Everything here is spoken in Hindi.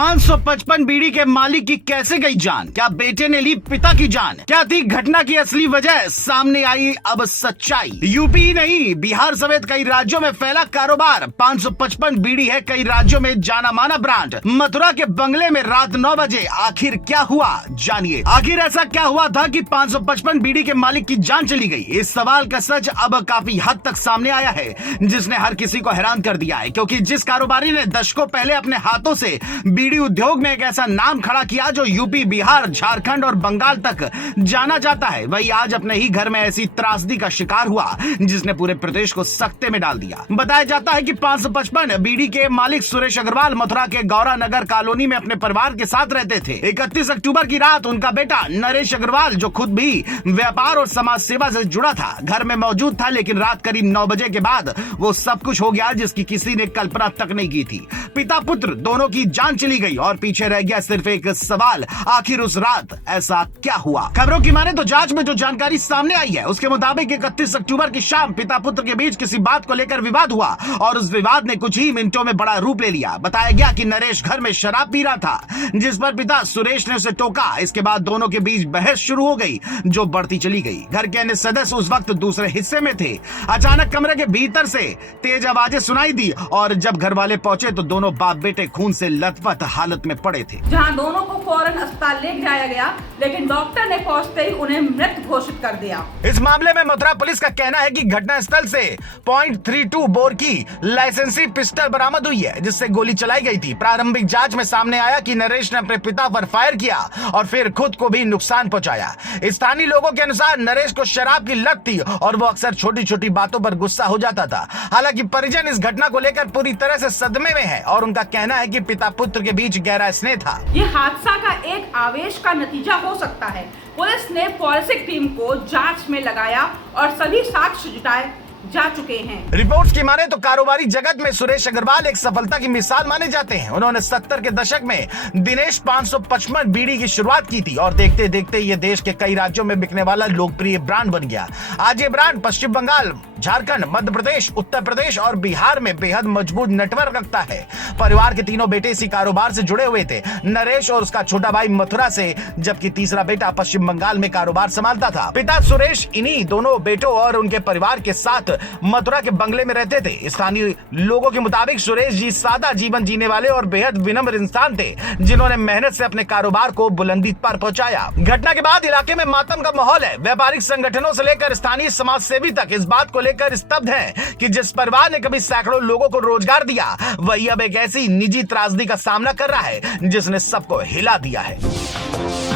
555 बीड़ी के मालिक की कैसे गई जान? क्या बेटे ने ली पिता की जान? क्या थी घटना की असली वजह? सामने आई अब सच्चाई। यूपी ही नहीं, बिहार समेत कई राज्यों में फैला कारोबार। 555 बीड़ी है कई राज्यों में जाना माना ब्रांड। मथुरा के बंगले में रात 9 बजे आखिर क्या हुआ, जानिए। आखिर ऐसा क्या हुआ था कि 555 बीड़ी के मालिक की जान चली गई? इस सवाल का सच अब काफी हद तक सामने आया है, जिसने हर किसी को हैरान कर दिया है। क्योंकि जिस कारोबारी ने दशकों पहले अपने हाथों से बीड़ी उद्योग में एक ऐसा नाम खड़ा किया जो यूपी, बिहार, झारखंड और बंगाल तक जाना जाता है, वही आज अपने ही घर में ऐसी त्रासदी का शिकार हुआ जिसने पूरे प्रदेश को सख्ते में डाल दिया। बताया जाता है कि 555 बीड़ी के मालिक सुरेश अग्रवाल मथुरा के गौरा नगर कॉलोनी में अपने परिवार के साथ रहते थे। 31 अक्टूबर की रात उनका बेटा नरेश अग्रवाल, जो खुद भी व्यापार और समाज सेवा से जुड़ा था, घर में मौजूद था। लेकिन रात करीब 9 बजे के बाद वो सब कुछ हो गया जिसकी किसी ने कल्पना तक नहीं की थी। पिता पुत्र दोनों की जान चली गई और पीछे रह गया सिर्फ एक सवाल, आखिर उस रात ऐसा क्या हुआ? खबरों की माने तो जांच में जो जानकारी सामने आई है उसके मुताबिक 31 अक्टूबर की शाम पिता पुत्र के बीच किसी बात को लेकर विवाद हुआ और उस विवाद ने कुछ ही मिनटों में बड़ा रूप ले लिया। बताया गया कि नरेश घर में शराब पी रहा था, जिस पर पिता सुरेश ने उसे टोका। इसके बाद दोनों के बीच बहस शुरू हो गई जो बढ़ती चली गई। घर के अन्य सदस्य उस वक्त दूसरे हिस्से में थे। अचानक कमरे के भीतर से तेज आवाजें सुनाई दी और जब घर वाले पहुंचे तो दोनों बाप बेटे खून से लथपथ हालत में पड़े थे। जहां दोनों को फौरन अस्पताल ले जाया गया, लेकिन डॉक्टर ने पहुंचते ही उन्हें मृत घोषित कर दिया। इस मामले में मथुरा पुलिस का कहना है कि घटनास्थल से .32 बोर की लाइसेंसी पिस्टल बरामद हुई है, जिससे गोली चलाई गई थी। प्रारंभिक जांच में सामने आया कि नरेश ने अपने पिता पर फायर किया और फिर खुद को भी नुकसान पहुंचाया। स्थानीय लोगों के अनुसार नरेश को शराब की लत थी और वो अक्सर छोटी छोटी बातों पर गुस्सा हो जाता था। हालांकि परिजन इस घटना को लेकर पूरी तरह से सदमे में है और उनका कहना है कि पिता पुत्र के बीच गहरा स्नेह था। ये हादसा का एक आवेश का नतीजा हो सकता है। पुलिस ने फॉरेंसिक टीम को जांच में लगाया और सभी साक्ष्य जुटाए जा चुके हैं। रिपोर्ट्स की माने तो कारोबारी जगत में सुरेश अग्रवाल एक सफलता की मिसाल माने जाते हैं। उन्होंने 70 के दशक में दिनेश 555 बीड़ी की शुरुआत की थी और देखते देखते ये देश के कई राज्यों में बिकने वाला लोकप्रिय ब्रांड बन गया। आज ये ब्रांड पश्चिम बंगाल, झारखंड, मध्य प्रदेश, उत्तर प्रदेश और बिहार में बेहद मजबूत नेटवर्क रखता है। परिवार के तीनों बेटे इसी कारोबार से जुड़े हुए थे, नरेश और उसका छोटा भाई मथुरा से, जबकि तीसरा बेटा पश्चिम बंगाल में कारोबार संभालता था। पिता सुरेश इन्हीं दोनों बेटों और उनके परिवार के साथ मथुरा के बंगले में रहते थे। स्थानीय लोगों के मुताबिक सुरेश जी सादा जीवन जीने वाले और बेहद विनम्र इंसान थे, जिन्होंने मेहनत से अपने कारोबार को बुलंदी पर पहुंचाया। घटना के बाद इलाके में मातम का माहौल है। व्यापारिक संगठनों से लेकर स्थानीय समाज सेवी तक इस बात को लेकर स्तब्ध हैं कि जिस परिवार ने कभी सैकड़ों लोगों को रोजगार दिया, वही अब एक ऐसी निजी त्रासदी का सामना कर रहा है जिसने सबको हिला दिया है।